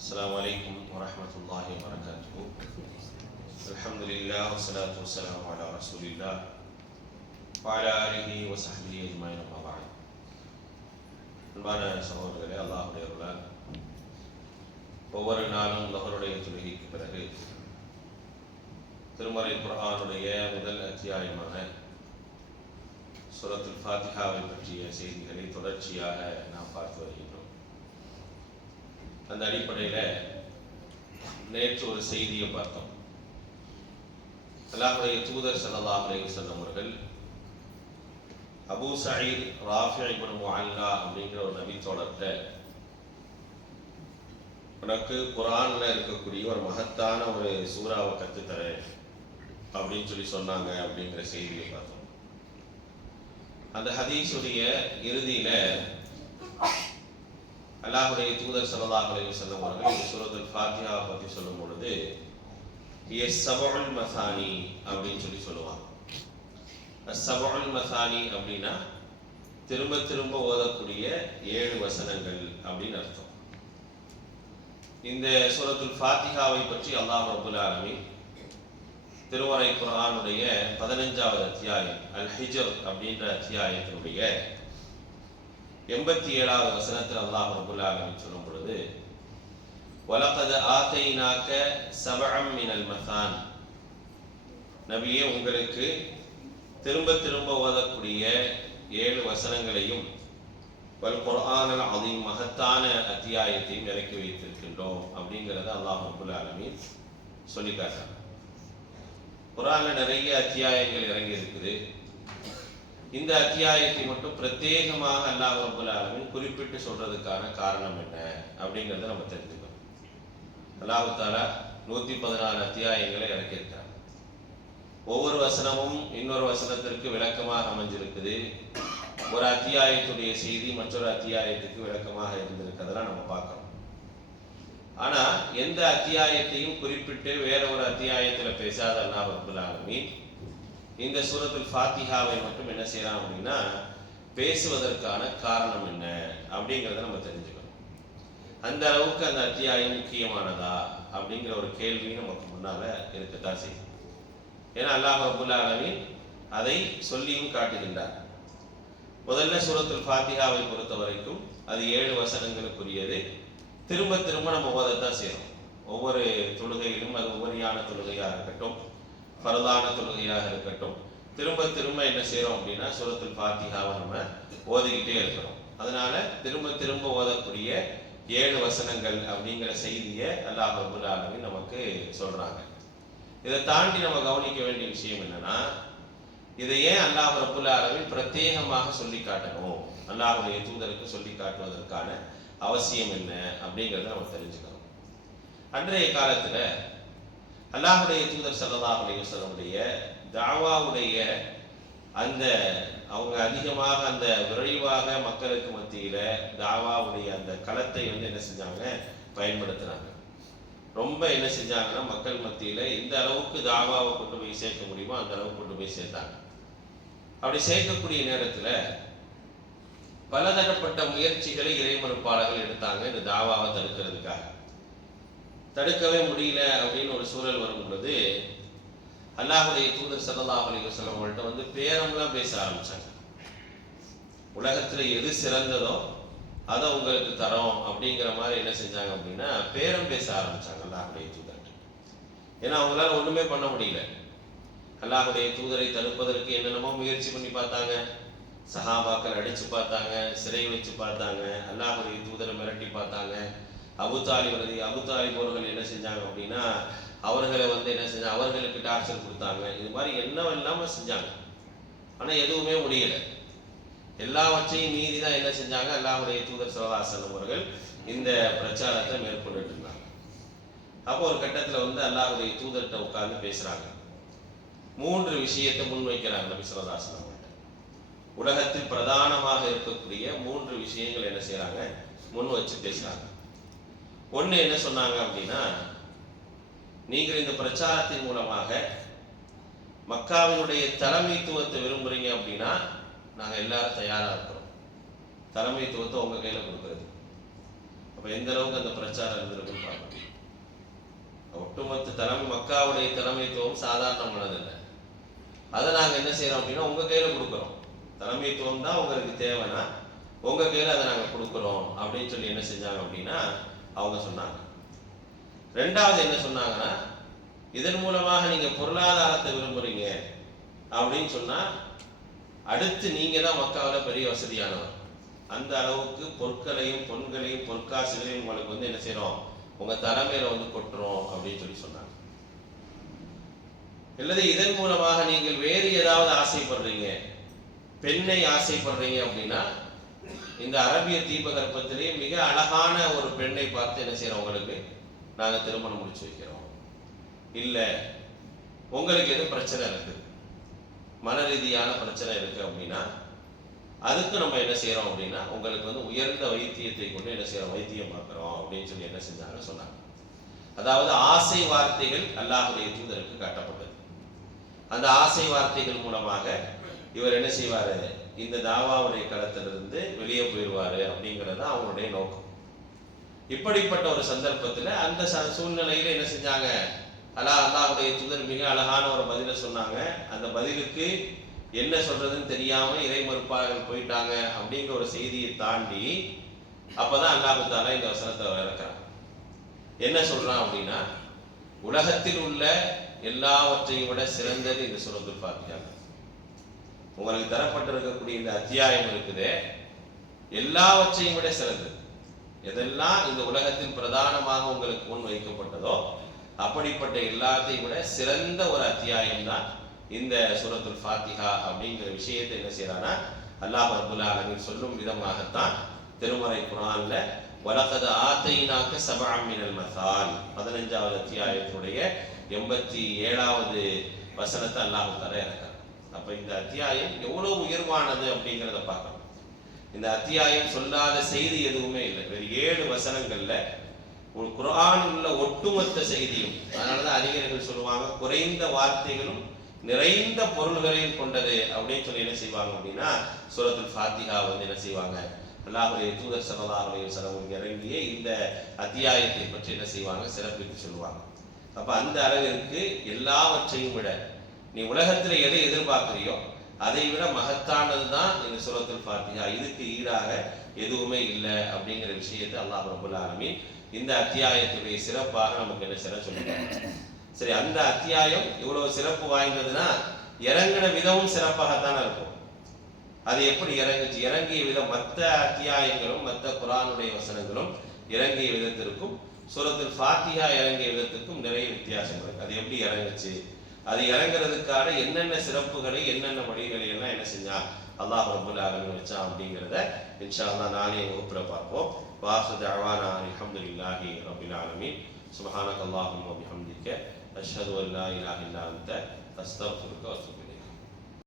السلام عليكم ورحمة الله وبركاته. الحمد لله والصلاة والسلام على رسول الله وعلى آله وصحبه أجمعين أما بعد. அன்பான சகோதரர்களே, அல்லாஹ்வுடைய அருளால் ஒவ்வொரு நாளும் லஹருடைய தொழுகைக்கு பிறகு திருமறை குர்ஆனுடைய முதல் அத்தியாயமான சூரத்துல் ஃபாத்திஹாவை பற்றிய செய்திகளை தொடர்ச்சியாக நாம் பார்த்து வருகின்றோம். அந்த அடிப்படையில் நேற்று ஒரு செய்தியை பார்த்தோம். அல்லாஹ்வுடைய தூதர் ஸல்லல்லாஹு அலைஹி வஸல்லம் அவர்கள் அபூ சயீத் ராஃபி இப்னு முஅல்லா அப்படிங்கிற ஒரு நபி தோழர்கிட்ட, உனக்கு குர்ஆன்ல இருக்கக்கூடிய ஒரு மகத்தான ஒரு சூறாவை கற்றுத்தரேன் அப்படின்னு சொல்லி சொன்னாங்க அப்படிங்கிற செய்தியை பார்த்தோம். அந்த ஹதீஸுடைய இறுதியில் அல்லாஹ்வுடைய தூதர் ஸல்லல்லாஹு அலைஹி வஸல்லம் அவர்கள் இந்த சூரத்துல் ஃபாத்திஹாவை பற்றி சொல்லும் பொழுது சபஉல் மசானி அப்படின்னு சொல்லி சொல்லுவாங்க. சபஉல் மசானி அப்படின்னா திரும்ப திரும்ப ஓதக்கூடிய 7 வசனங்கள் அப்படின்னு அர்த்தம். இந்த சூரத்துல் ஃபாத்திஹாவை பற்றி அல்லாஹ் ரப்பல் ஆலமீன் திருமறை குர்ஆனுடைய 15வது அத்தியாயம் அல் ஹிஜ்ர் அப்படின்ற அத்தியாயத்தினுடைய 87வது வசனத்தில் அல்லாஹ் ரப்பல் ஆலமீன் சொல்லும் பொழுது, வலகத் ஆதைனாக சபஅம் மினல் மசான், நபியே உங்களுக்கு திரும்ப திரும்ப ஓதக்கூடிய 7 வசனங்களையும் வல் குர்ஆனல் அதீம் மகத்தான அத்தியாயத்தையும் இறக்கி வைத்திருக்கின்றோம் அப்படிங்கிறத அல்லாஹ் ரப்பல் ஆலமீன் சொல்லி காட்டுறாங்க. குர்ஆன்ல நிறைய அத்தியாயங்கள் இறங்கி இருக்குது. இந்த அத்தியாயத்தை மட்டும் பிரத்யேகமாக அல்லாஹ் ரப்பல் ஆலமீன் குறிப்பிட்டு சொல்றதுக்கான காரணம் என்ன அப்படிங்கிறத நம்ம தெரிஞ்சுக்கணும். அல்லாஹ் தஆலா 114 அத்தியாயங்களை இறக்கியிருக்காங்க. ஒவ்வொரு வசனமும் இன்னொரு வசனத்திற்கு விளக்கமாக அமைஞ்சிருக்குது. ஒரு அத்தியாயத்துடைய செய்தி மற்றொரு அத்தியாயத்துக்கு விளக்கமாக இருந்திருக்கிறதெல்லாம் நம்ம பார்க்கணும். ஆனா எந்த அத்தியாயத்தையும் குறிப்பிட்டு வேற ஒரு அத்தியாயத்தில் பேசாத அல்லாஹ் ரப்பல் ஆலமீன் இந்த சூரத்துல் ஃபாத்திஹாவை மட்டும் என்ன செய்யலாம் அப்படின்னா பேசுவதற்கான காரணம் என்ன அப்படிங்கிறத நம்ம தெரிஞ்சுக்கணும். அந்த அளவுக்கு அந்த அத்தியாயம் முக்கியமானதா அப்படிங்கிற ஒரு கேள்வி நமக்கு முன்னால இருக்கத்தான் செய்யும். ஏன்னா அல்லாஹ் ரப்பல் ஆலமீன் அதை சொல்லியும் காட்டுகின்றார். முதல்ல சூரத்துல் ஃபாத்திஹாவை பொறுத்த வரைக்கும் அது 7 வசனங்களுக்குரியது. திரும்ப திரும்ப நம்ம ஓதத்தான் செய்யணும். ஒவ்வொரு தொழுகையிலும், அது உபரியான தொழுகையாக இருக்கட்டும், ஃபர்தான தொழுகையாக இருக்கட்டும், திரும்ப திரும்ப என்ன செய்யறோம் அப்படின்னா சூரத்துல் ஃபாத்திஹாவை நம்ம ஓதிக்கிட்டே இருக்கிறோம். அதனால திரும்ப திரும்ப ஓதக்கூடிய 7 வசனங்கள் அப்படிங்கிற செய்தியை அல்லாஹ் ரப்பல் ஆலமீன் நமக்கு சொல்றாங்க. இதை தாண்டி நம்ம கவனிக்க வேண்டிய விஷயம் என்னன்னா, இதை ஏன் அல்லாஹ் ரப்பல் ஆலமீன் பிரத்யேகமாக சொல்லி காட்டணும், அல்லாஹ்வுடைய தூதருக்கு சொல்லி காட்டுவதற்கான அவசியம் என்ன அப்படிங்கிறத நம்ம தெரிஞ்சுக்கணும். அன்றைய காலத்துல அல்லாஹ்வுடைய தூதர் ஸல்லல்லாஹு அலைஹி வஸல்லம் தாவாவுடைய அந்த அவங்க அதிகமாக அந்த விரைவாக மக்களுக்கு மத்தியில தாவாவுடைய அந்த களத்தை என்ன செஞ்சாங்க, பயன்படுத்துறாங்க. ரொம்ப என்ன செஞ்சாங்கன்னா மக்கள் மத்தியில எந்த அளவுக்கு தாவாவை கொண்டு போய் சேர்க்க முடியுமோ அந்த அளவுக்கு கொண்டு போய் சேர்த்தாங்க. அப்படி சேர்க்கக்கூடிய நேரத்துல பலதரப்பட்ட முயற்சிகளை இறைமறுப்பாளர்கள் எடுத்தாங்க இந்த தாவாவை தடுக்கிறதுக்காக. தடுக்கவே முடியல அப்படின்னு ஒரு சூழல் வரும் பொழுது அல்லாஹ்வுடைய தூதர் ஸல்லல்லாஹு அலைஹி வஸல்லம் அவங்கள்ட்ட பேரம்லாம் பேச ஆரம்பிச்சாங்க. உலகத்துல எது சிறந்ததோ அதை உங்களுக்கு தரோம் அப்படிங்கிற மாதிரி என்ன செஞ்சாங்க அப்படின்னா பேரம் பேச ஆரம்பிச்சாங்க அல்லாஹ்வுடைய தூதர். ஏன்னா அவங்களால ஒண்ணுமே பண்ண முடியல. அல்லாஹ்வுடைய தூதரை தடுப்பதற்கு என்னென்னமோ முயற்சி பண்ணி பார்த்தாங்க. சஹாபாக்கள் அடிச்சு பார்த்தாங்க, சிறை வச்சு பார்த்தாங்க, அல்லாஹ்வுடைய தூதரை மிரட்டி பார்த்தாங்க. அபூ தாலிப் அவர்கள் என்ன செஞ்சாங்க அப்படின்னா அவர்களை என்ன செஞ்சாங்க, அவர்களுக்கு டார்ச்சர் கொடுத்தாங்க. இது மாதிரி என்னவெல்லாம செஞ்சாங்க. ஆனா எதுவுமே முடியல. எல்லாவற்றையும் மீறி தான் என்ன செஞ்சாங்க, அல்லாஹ்வுடைய தூதர் ஸல்லல்லாஹு அலைஹி வஸல்லம் அவர்கள் இந்த பிரச்சாரத்தை மேற்கொண்டுட்டு இருந்தாங்க. அப்போ ஒரு கட்டத்துல அல்லாஹ்வுடைய தூதர்கிட்ட உட்கார்ந்து பேசுறாங்க. 3 விஷயத்தை முன்வைக்கிறாங்க நபி ஸல்லல்லாஹு அலைஹி வஸல்லம். உலகத்தில் பிரதானமாக இருக்கக்கூடிய 3 விஷயங்கள் என்ன செய்யறாங்க, முன் வச்சு பேசுறாங்க. ஒண்ணு என்ன சொன்னாங்க அப்படின்னா, நீங்கள் இந்த பிரச்சாரத்தின் மூலமாக மக்காவினுடைய தலைமைத்துவத்தை விரும்புறீங்க அப்படின்னா நாங்க எல்லாரும் தயாரா இருக்கிறோம். தலைமைத்துவத்தை உங்க கையில கொடுக்கிறது. அப்ப எந்த அளவுக்கு அந்த பிரச்சாரம் இருந்திருக்குன்னு பாருங்க. ஒட்டுமொத்த தலைமை மக்காவுடைய தலைமைத்துவம் சாதாரணமானதில்லை. அதை நாங்கள் என்ன செய்கிறோம் அப்படின்னா உங்கள் கையில் கொடுக்குறோம். தலைமைத்துவம் தான் உங்களுக்கு தேவைன்னா உங்கள் கையில் அதை நாங்கள் கொடுக்குறோம் அப்படின்னு சொல்லி என்ன செஞ்சாங்க அப்படின்னா அவங்க சொன்னாங்க. ரெண்டாவது என்ன சொன்னாங்கன்னா, இதன் மூலமாக நீங்கள் பொருளாதாரத்தை விரும்புகிறீங்க அப்படின்னு சொன்னால் அடுத்து நீங்கள் தான் மக்காவில் பெரிய வசதியானவர். அந்த அளவுக்கு பொருட்களையும் பொன்களையும் பொற்காசுகளையும் உங்களுக்கு என்ன செய்கிறோம், உங்கள் தலைமையில் கொட்டுறோம் அப்படின்னு சொல்லி சொன்னாங்க. அல்லது இதன் மூலமாக நீங்கள் வேறு ஏதாவது ஆசைப்படுறீங்க, பெண்ணை ஆசைப்படுறீங்க அப்படின்னா இந்த அரபிய தீபகற்பத்திலே மிக அழகான ஒரு பெண்ணை பார்த்து என்ன செய்யறோம், உங்களுக்கு நாங்கள் திருமணம் முடிச்சு வைக்கிறோம். இல்லை உங்களுக்கு எதுவும் பிரச்சனை இருக்குது, மன ரீதியான பிரச்சனை இருக்கு அப்படின்னா அதுக்கு நம்ம என்ன செய்யறோம் அப்படின்னா உங்களுக்கு உயர்ந்த வைத்தியத்தை கொண்டு என்ன செய்யறோம், வைத்தியம் பார்க்கிறோம் அப்படின்னு சொல்லி என்ன செஞ்சாங்க சொன்னாங்க. அதாவது ஆசை வார்த்தைகள் அல்லாஹ்வுடைய தூதருக்கு காட்டப்பட்டது. அந்த ஆசை வார்த்தைகள் மூலமாக இவர் என்ன செய்வாரு, இந்த தாவாவுடைய களத்திலிருந்து வெளியே போயிடுவாரு அப்படிங்கிறது அவங்களுடைய நோக்கம். இப்படிப்பட்ட ஒரு சந்தர்ப்பத்தில் அந்த சூழ்நிலையில என்ன செஞ்சாங்க, அல்லாஹ்வுடைய தூதர் மிக அழகான ஒரு பதிலை சொன்னாங்க. அந்த பதிலுக்கு என்ன சொல்றதுன்னு தெரியாம இறை மறுப்பாளர்கள் போயிட்டாங்க அப்படிங்கிற ஒரு செய்தியை தாண்டி அப்பதான் அல்லாஹ் தஆலா இந்த வசனத்தை இறக்குறான். என்ன சொல்றான் அப்படின்னா, உலகத்தில் உள்ள எல்லாவற்றையும் விட சிறந்தது இந்த சூரத்துல் ஃபாத்திஹா. உங்களுக்கு தரப்பட்டிருக்கக்கூடிய இந்த அத்தியாயம் இருக்குது, எல்லாவற்றையும் விட சிறந்தது. எதெல்லாம் இந்த உலகத்தில் பிரதானமாக உங்களுக்கு முன் வைக்கப்பட்டதோ அப்படிப்பட்ட எல்லாத்தையும் விட சிறந்த ஒரு அத்தியாயம் தான் இந்த சூரத்துல் ஃபாத்திஹா அப்படிங்கிற விஷயத்தை என்ன செய்யறானா அல்லாஹ் ரப்பல் ஆலமீன் சொல்லும் விதமாகத்தான் திருமறை குர்ஆன்ல வலகத் ஆதைனாக சபஅம் மினல் மசால் 15வது அத்தியாயத்துடைய 87வது வசனத்தை அல்லாஹ் தஆலா இறக்குறார். அப்ப இந்த அத்தியாயம் எவ்வளவு உயர்வானது அப்படிங்கிறத பார்க்கணும். இந்த அத்தியாயம் சொல்லாத செய்தி எதுவுமே இல்லை. வேறு 7 வசனங்கள்ல ஒரு குர்ஆனில் உள்ள ஒட்டுமொத்த செய்தியும், அதனாலதான் அறிஞர்கள் சொல்லுவாங்க குறைந்த வார்த்தைகளும் நிறைந்த பொருள்களையும் கொண்டது அப்படின்னு சொல்லி என்ன செய்வாங்க அப்படின்னா சூரத்துல் ஃபாத்திஹா என்ன செய்வாங்க, அல்லாஹ்வுடைய தூதர் ஸல்லல்லாஹு அலைஹி வஸல்லம் இறங்கிய இந்த அத்தியாயத்தை பற்றி என்ன செய்வாங்க, சிறப்பித்து சொல்லுவாங்க. அப்ப அந்த அளவிற்கு எல்லாவற்றையும் விட நீ உலகத்துல எதை எதிர்பார்க்கிறியோ அதை விட மகத்தானது தான் இந்த சூரத்துல் ஃபாத்திஹா. இதுக்கு ஈடாக எதுவுமே இல்லை அப்படிங்கிற விஷயத்தை அல்லாஹ் ரப்பல் ஆலமீன் இந்த அத்தியாயத்துடைய சிறப்பாக நமக்கு என்ன சிற சொல்லிட்டாங்க. சரி, அந்த அத்தியாயம் இவ்வளவு சிறப்பு வாய்ந்ததுன்னா இறங்கின விதமும் சிறப்பாகத்தானே இருக்கும். அது எப்படி இறங்குச்சு, இறங்கிய விதம் மற்ற அத்தியாயங்களும் மற்ற குர்ஆனுடைய வசனங்களும் இறங்கிய விதத்திற்கும் சூரத்துல் ஃபாத்திஹா இறங்கிய விதத்திற்கும் நிறைய வித்தியாசம் இருக்கு. அது எப்படி இறங்குச்சு, அது இறங்குறதுக்கான என்னென்ன சிறப்புகளை என்னென்ன வழிகளை எல்லாம் என்ன செஞ்சா அல்லாஹ் ரப்பல் ஆலமீன் வச்சான் அப்படிங்கிறத இன்ஷா அல்லாஹ் நாளைய வகுப்புல பார்ப்போம். வாஹிரு தஅவானா அல்ஹம்துலில்லாஹி ரப்பில் ஆலமீன். சுப்ஹானக அல்லாஹும்ம வ பிஹம்திக அஷ்ஹது அன் லா இலாஹா இல்லா அன்த அஸ்தக்ஃபிருக வ அத்தூபு இலைக்.